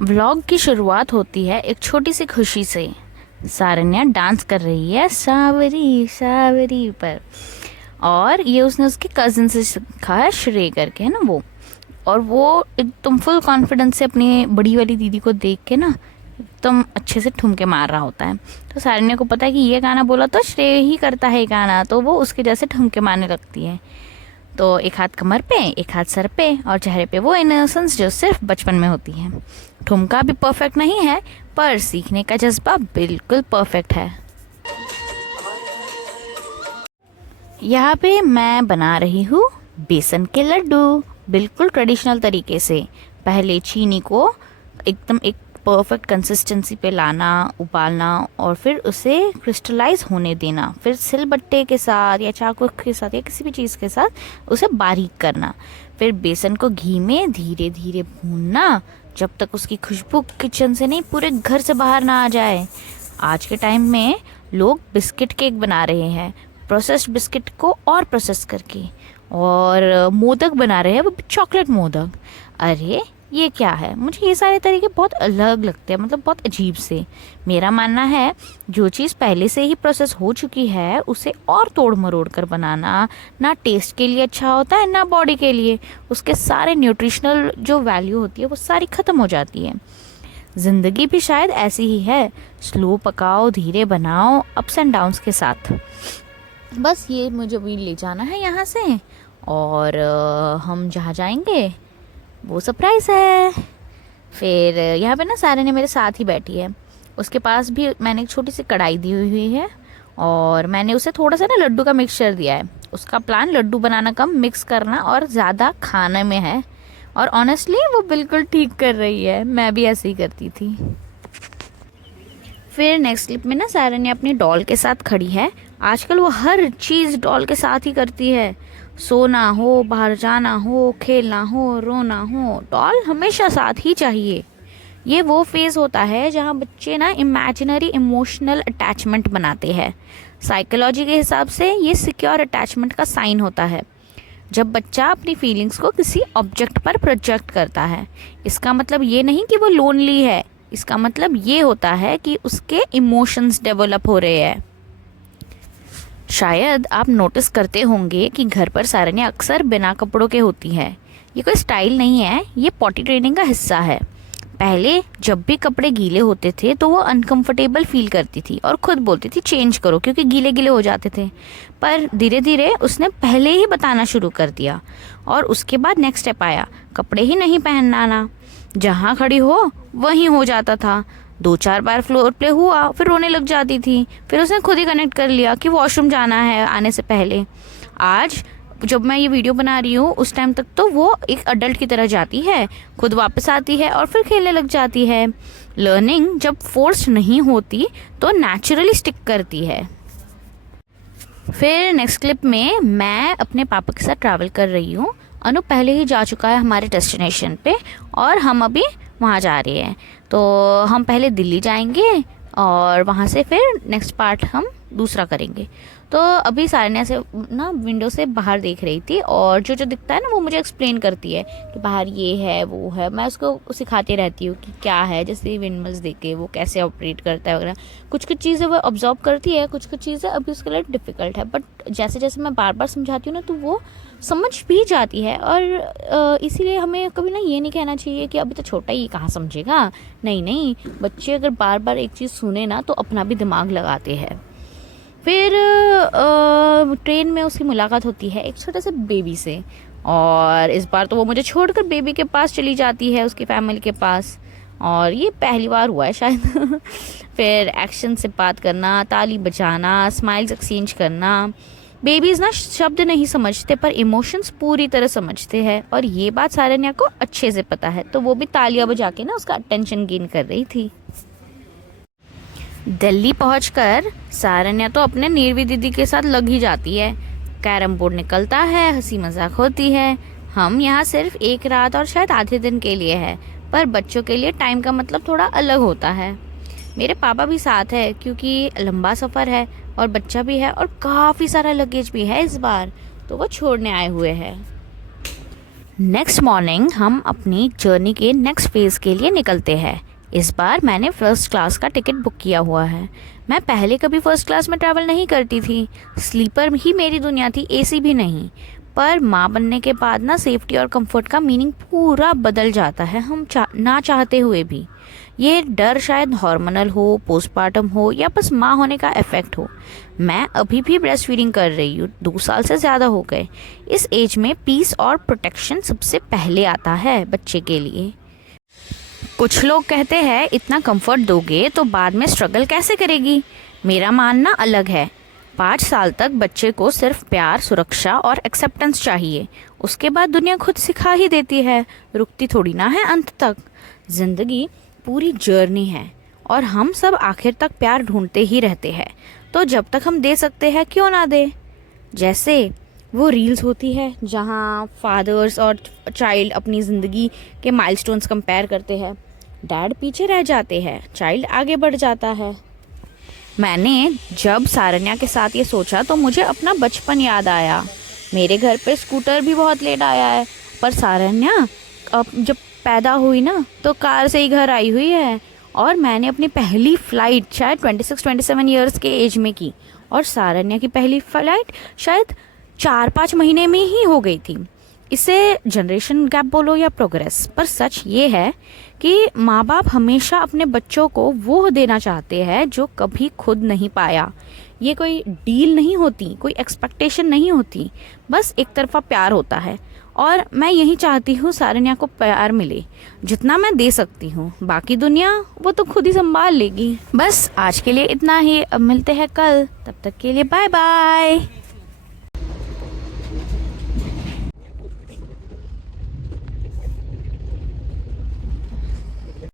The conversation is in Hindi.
व्लॉग की शुरुआत होती है एक छोटी सी खुशी से। सारन्या डांस कर रही है सावरी सावरी पर, और ये उसने उसके कजिन से सीखा है, श्रेय करके है ना वो। और वो एकदम फुल कॉन्फिडेंस से अपनी बड़ी वाली दीदी को देख के ना एकदम अच्छे से ठुमके मार रहा होता है। तो सारन्या को पता है कि ये गाना बोला तो श्रेय ही करता है गाना, तो वो उसके जैसे ठुमके मारने लगती है। तो एक हाथ कमर पे, एक हाथ सर पे, और चेहरे पे वो इनोसेंस जो सिर्फ बचपन में होती है। ठुमका भी परफेक्ट नहीं है, पर सीखने का जज्बा बिल्कुल परफेक्ट है। यहाँ पे मैं बना रही हूँ बेसन के लड्डू, बिल्कुल ट्रेडिशनल तरीके से। पहले चीनी को एकदम एक परफेक्ट कंसिस्टेंसी पे लाना, उबालना, और फिर उसे क्रिस्टलाइज होने देना। फिर सिलबट्टे के साथ या चाकू के साथ या किसी भी चीज़ के साथ उसे बारीक करना। फिर बेसन को घी में धीरे धीरे भूनना जब तक उसकी खुशबू किचन से नहीं पूरे घर से बाहर ना आ जाए। आज के टाइम में लोग बिस्किट केक बना रहे हैं, प्रोसेस्ड बिस्किट को और प्रोसेस करके, और मोदक बना रहे हैं, वो चॉकलेट मोदक। अरे ये क्या है? मुझे ये सारे तरीके बहुत अलग लगते हैं, मतलब बहुत अजीब से। मेरा मानना है जो चीज़ पहले से ही प्रोसेस हो चुकी है उसे और तोड़ मरोड़ कर बनाना ना टेस्ट के लिए अच्छा होता है ना बॉडी के लिए। उसके सारे न्यूट्रिशनल जो वैल्यू होती है वो सारी ख़त्म हो जाती है। ज़िंदगी भी शायद ऐसी ही है, स्लो पकाओ, धीरे बनाओ, अप्स एंड डाउन्स के साथ। बस ये मुझे भी ले जाना है यहाँ से, और हम जहाँ जाएंगे वो सरप्राइज़ है। फिर यहाँ पे ना सारन्या मेरे साथ ही बैठी है, उसके पास भी मैंने एक छोटी सी कढ़ाई दी हुई है, और मैंने उसे थोड़ा सा ना लड्डू का मिक्सचर दिया है। उसका प्लान लड्डू बनाना कम मिक्स करना और ज़्यादा खाने में है। और ऑनेस्टली वो बिल्कुल ठीक कर रही है, मैं भी ऐसे ही करती थी। फिर नेक्स्ट क्लिप में ना सारन्या अपनी डॉल के साथ खड़ी है। आजकल वो हर चीज़ डॉल के साथ ही करती है। सोना हो, बाहर जाना हो, खेलना हो, रोना हो, डॉल हमेशा साथ ही चाहिए। ये वो फेज़ होता है जहाँ बच्चे ना इमेजिनरी इमोशनल अटैचमेंट बनाते हैं। साइकोलॉजी के हिसाब से ये सिक्योर अटैचमेंट का साइन होता है। जब बच्चा अपनी फीलिंग्स को किसी ऑब्जेक्ट पर प्रोजेक्ट करता है, इसका मतलब ये नहीं कि वो लोनली है, इसका मतलब ये होता है कि उसके इमोशंस डेवलप हो रहे हैं। शायद आप नोटिस करते होंगे कि घर पर सारन्या अक्सर बिना कपड़ों के होती है। ये कोई स्टाइल नहीं है, ये पॉटी ट्रेनिंग का हिस्सा है। पहले जब भी कपड़े गीले होते थे तो वो अनकंफर्टेबल फील करती थी और खुद बोलती थी चेंज करो, क्योंकि गीले गीले हो जाते थे। पर धीरे धीरे उसने पहले ही बताना शुरू कर दिया, और उसके बाद नेक्स्ट स्टेप आया, कपड़े ही नहीं पहनना। जहाँ खड़ी हो वहीं हो जाता था। 2-4 बार फ्लोर प्ले हुआ, फिर रोने लग जाती थी। फिर उसने खुद ही कनेक्ट कर लिया कि वॉशरूम जाना है आने से पहले। आज जब मैं ये वीडियो बना रही हूँ उस टाइम तक तो वो एक अडल्ट की तरह जाती है, खुद वापस आती है और फिर खेलने लग जाती है। लर्निंग जब फोर्स नहीं होती तो नेचुरली स्टिक करती है। फिर नेक्स्ट क्लिप में मैं अपने पापा के साथ ट्रैवल कर रही हूँ। अनु पहले ही जा चुका है हमारे डेस्टिनेशन पे, और हम अभी वहाँ जा रहे हैं। तो हम पहले दिल्ली जाएंगे और वहाँ से फिर नेक्स्ट पार्ट हम दूसरा करेंगे। तो अभी सारन्या से ना विंडो से बाहर देख रही थी, और जो जो दिखता है ना वो मुझे एक्सप्लेन करती है कि बाहर ये है वो है। मैं उसको सिखाती रहती हूँ कि क्या है, जैसे विंडमिल्स देख के वो कैसे ऑपरेट करता है वगैरह। कुछ कुछ चीज़ें वो ऑब्जर्व करती है, कुछ कुछ चीज़ें अभी उसके लिए डिफ़िकल्ट है, बट जैसे जैसे मैं बार बार समझाती हूँ ना तो वो समझ भी जाती है। और इसीलिए हमें कभी ना ये नहीं कहना चाहिए कि अभी तो छोटा ही कहाँ समझेगा। नहीं नहीं, बच्चे अगर बार बार एक चीज़ सुने ना तो अपना भी दिमाग लगाते हैं। फिर ट्रेन में उसकी मुलाकात होती है एक छोटे से बेबी से, और इस बार तो वो मुझे छोड़कर बेबी के पास चली जाती है, उसकी फैमिली के पास, और ये पहली बार हुआ है शायद। फिर एक्शन से बात करना, ताली बजाना, स्माइल्स एक्सचेंज करना। बेबीज़ ना शब्द नहीं समझते पर इमोशंस पूरी तरह समझते हैं, और ये बात सारन्या को अच्छे से पता है, तो वो भी तालियां बजा के ना उसका अटेंशन गेन कर रही थी। दिल्ली पहुंचकर सारन्या तो अपने नीरवी दीदी के साथ लग ही जाती है। कैरम बोर्ड निकलता है, हंसी मजाक होती है। हम यहाँ सिर्फ एक रात और शायद आधे दिन के लिए है, पर बच्चों के लिए टाइम का मतलब थोड़ा अलग होता है। मेरे पापा भी साथ है क्योंकि लंबा सफ़र है और बच्चा भी है और काफ़ी सारा लगेज भी है इस बार, तो वो छोड़ने आए हुए हैं। नेक्स्ट मॉर्निंग हम अपनी जर्नी के नेक्स्ट फेज़ के लिए निकलते हैं। इस बार मैंने फ़र्स्ट क्लास का टिकट बुक किया हुआ है। मैं पहले कभी फ़र्स्ट क्लास में ट्रैवल नहीं करती थी, स्लीपर ही मेरी दुनिया थी, एसी भी नहीं। पर माँ बनने के बाद ना सेफ्टी और कंफर्ट का मीनिंग पूरा बदल जाता है, हम ना चाहते हुए भी। ये डर शायद हार्मोनल हो, पोस्टपार्टम हो या बस माँ होने का इफेक्ट हो। मैं अभी भी ब्रेस्ट फीडिंग कर रही हूँ, 2 साल से ज़्यादा हो गए। इस एज में पीस और प्रोटेक्शन सबसे पहले आता है बच्चे के लिए। कुछ लोग कहते हैं इतना कंफर्ट दोगे तो बाद में स्ट्रगल कैसे करेगी। मेरा मानना अलग है। 5 साल तक बच्चे को सिर्फ प्यार, सुरक्षा और एक्सेप्टेंस चाहिए। उसके बाद दुनिया खुद सिखा ही देती है, रुकती थोड़ी ना है अंत तक। जिंदगी पूरी जर्नी है और हम सब आखिर तक प्यार ढूंढते ही रहते हैं। तो जब तक हम दे सकते हैं क्यों ना दे। जैसे वो रील्स होती है जहाँ फादर्स और चाइल्ड अपनी ज़िंदगी के माइलस्टोन्स कंपेयर करते हैं। डैड पीछे रह जाते हैं, चाइल्ड आगे बढ़ जाता है। मैंने जब सारन्या के साथ ये सोचा तो मुझे अपना बचपन याद आया। मेरे घर पे स्कूटर भी बहुत लेट आया है, पर सारन्या अब जब पैदा हुई ना तो कार से ही घर आई हुई है। और मैंने अपनी पहली फ़्लाइट शायद 26-27 ईयर्स के एज में की, और सारन्या की पहली फ़्लाइट शायद 4-5 महीने में ही हो गई थी। इसे जनरेशन गैप बोलो या प्रोग्रेस, पर सच ये है कि माँ बाप हमेशा अपने बच्चों को वो देना चाहते हैं जो कभी खुद नहीं पाया। ये कोई डील नहीं होती, कोई एक्सपेक्टेशन नहीं होती, बस एक तरफा प्यार होता है। और मैं यही चाहती हूँ सारन्या को प्यार मिले जितना मैं दे सकती हूँ। बाकी दुनिया वो तो खुद ही संभाल लेगी। बस आज के लिए इतना ही, अब मिलते हैं कल, तब तक के लिए बाय बाय।